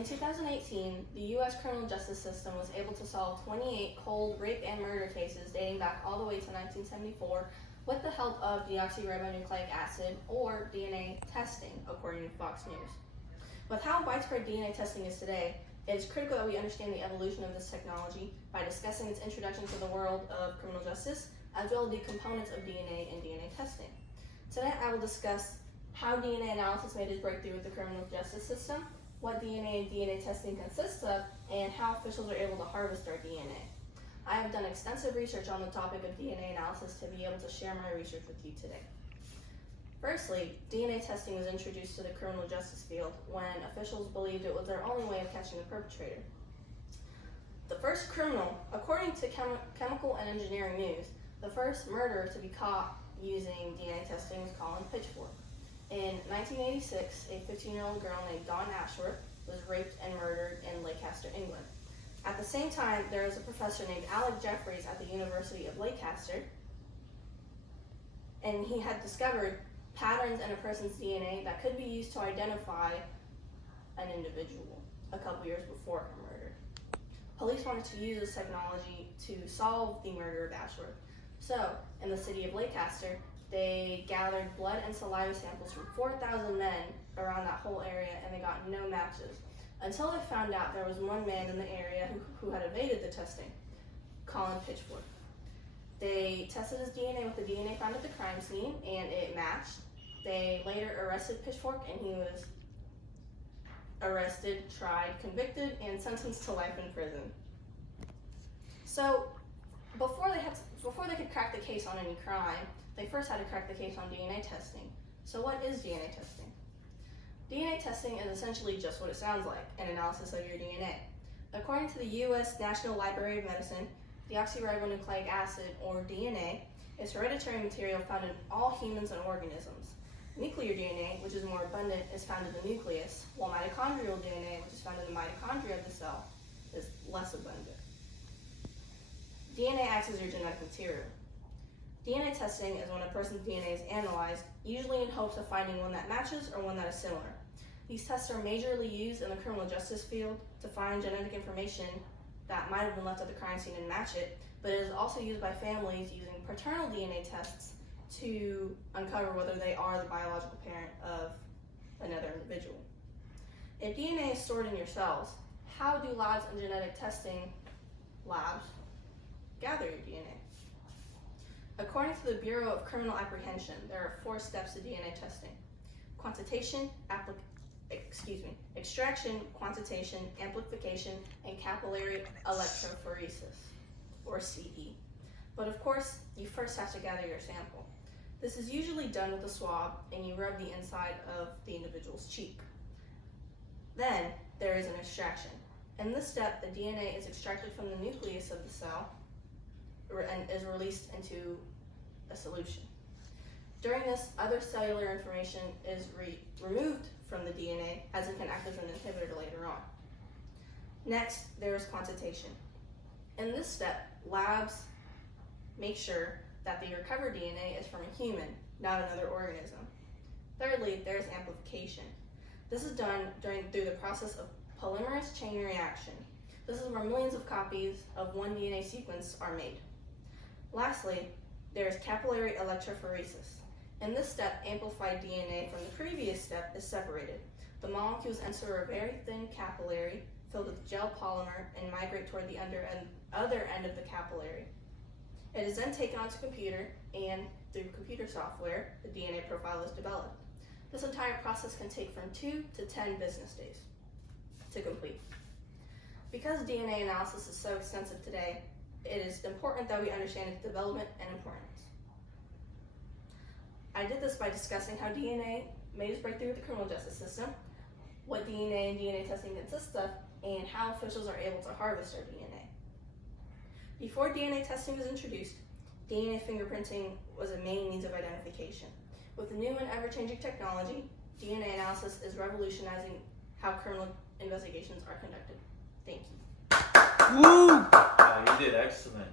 In 2018, the U.S. criminal justice system was able to solve 28 cold rape and murder cases dating back all the way to 1974 with the help of deoxyribonucleic acid, or DNA testing, according to Fox News. With how widespread DNA testing is today, it is critical that we understand the evolution of this technology by discussing its introduction to the world of criminal justice, as well as the components of DNA and DNA testing. Today I will discuss how DNA analysis made its breakthrough with the criminal justice system, what DNA and DNA testing consists of, and how officials are able to harvest our DNA. I have done extensive research on the topic of DNA analysis to be able to share my research with you today. Firstly, DNA testing was introduced to the criminal justice field when officials believed it was their only way of catching the perpetrator. The first criminal, according to Chemical and Engineering News, the first murderer to be caught using DNA testing was Colin Pitchfork. In 1986, a 15-year-old girl named Dawn Ashworth was raped and murdered in Leicester, England. At the same time, there was a professor named Alec Jeffreys at the University of Leicester, and he had discovered patterns in a person's DNA that could be used to identify an individual a couple years before her murder. Police wanted to use this technology to solve the murder of Ashworth. So, in the city of Leicester, they gathered blood and saliva samples from 4,000 men around that whole area, and they got no matches. Until they found out there was one man in the area who had evaded the testing, Colin Pitchfork. They tested his DNA with the DNA found at the crime scene, and it matched. They later arrested Pitchfork, and he was arrested, tried, convicted, and sentenced to life in prison. So, before they could crack the case on any crime, they first had to crack the case on DNA testing. So what is DNA testing? DNA testing is essentially just what it sounds like, an analysis of your DNA. According to the U.S. National Library of Medicine, deoxyribonucleic acid, or DNA, is hereditary material found in all humans and organisms. Nuclear DNA, which is more abundant, is found in the nucleus, while mitochondrial DNA, which is found in the mitochondria of the cell, is less abundant. DNA acts as your genetic material. DNA testing is when a person's DNA is analyzed, usually in hopes of finding one that matches or one that is similar. These tests are majorly used in the criminal justice field to find genetic information that might have been left at the crime scene and match it, but it is also used by families using paternal DNA tests to uncover whether they are the biological parent of another individual. If DNA is stored in your cells, how do labs and genetic testing labs gather your DNA? According to the Bureau of Criminal Apprehension, there are 4 steps to DNA testing: extraction, quantitation, amplification, and capillary electrophoresis, or CE. But of course, you first have to gather your sample. This is usually done with a swab, and you rub the inside of the individual's cheek. Then, there is an extraction. In this step, the DNA is extracted from the nucleus of the cell and is released into a solution. During this, other cellular information is removed from the DNA, as it can act as an inhibitor later on. Next, there is quantitation. In this step, labs make sure that the recovered DNA is from a human, not another organism. Thirdly, there is amplification. This is done through the process of polymerase chain reaction. This is where millions of copies of one DNA sequence are made. Lastly, there is capillary electrophoresis. In this step, amplified DNA from the previous step is separated. The molecules enter a very thin capillary filled with gel polymer and migrate toward the other end of the capillary. It is then taken onto a computer, and through computer software, the DNA profile is developed. This entire process can take from 2 to 10 business days to complete. Because DNA analysis is so extensive today, it is important that we understand its development and importance. I did this by discussing how DNA made its breakthrough with the criminal justice system, what DNA and DNA testing consists of, and how officials are able to harvest our DNA. Before DNA testing was introduced, DNA fingerprinting was a main means of identification. With the new and ever-changing technology, DNA analysis is revolutionizing how criminal investigations are conducted. Thank you. Woo! You did excellent.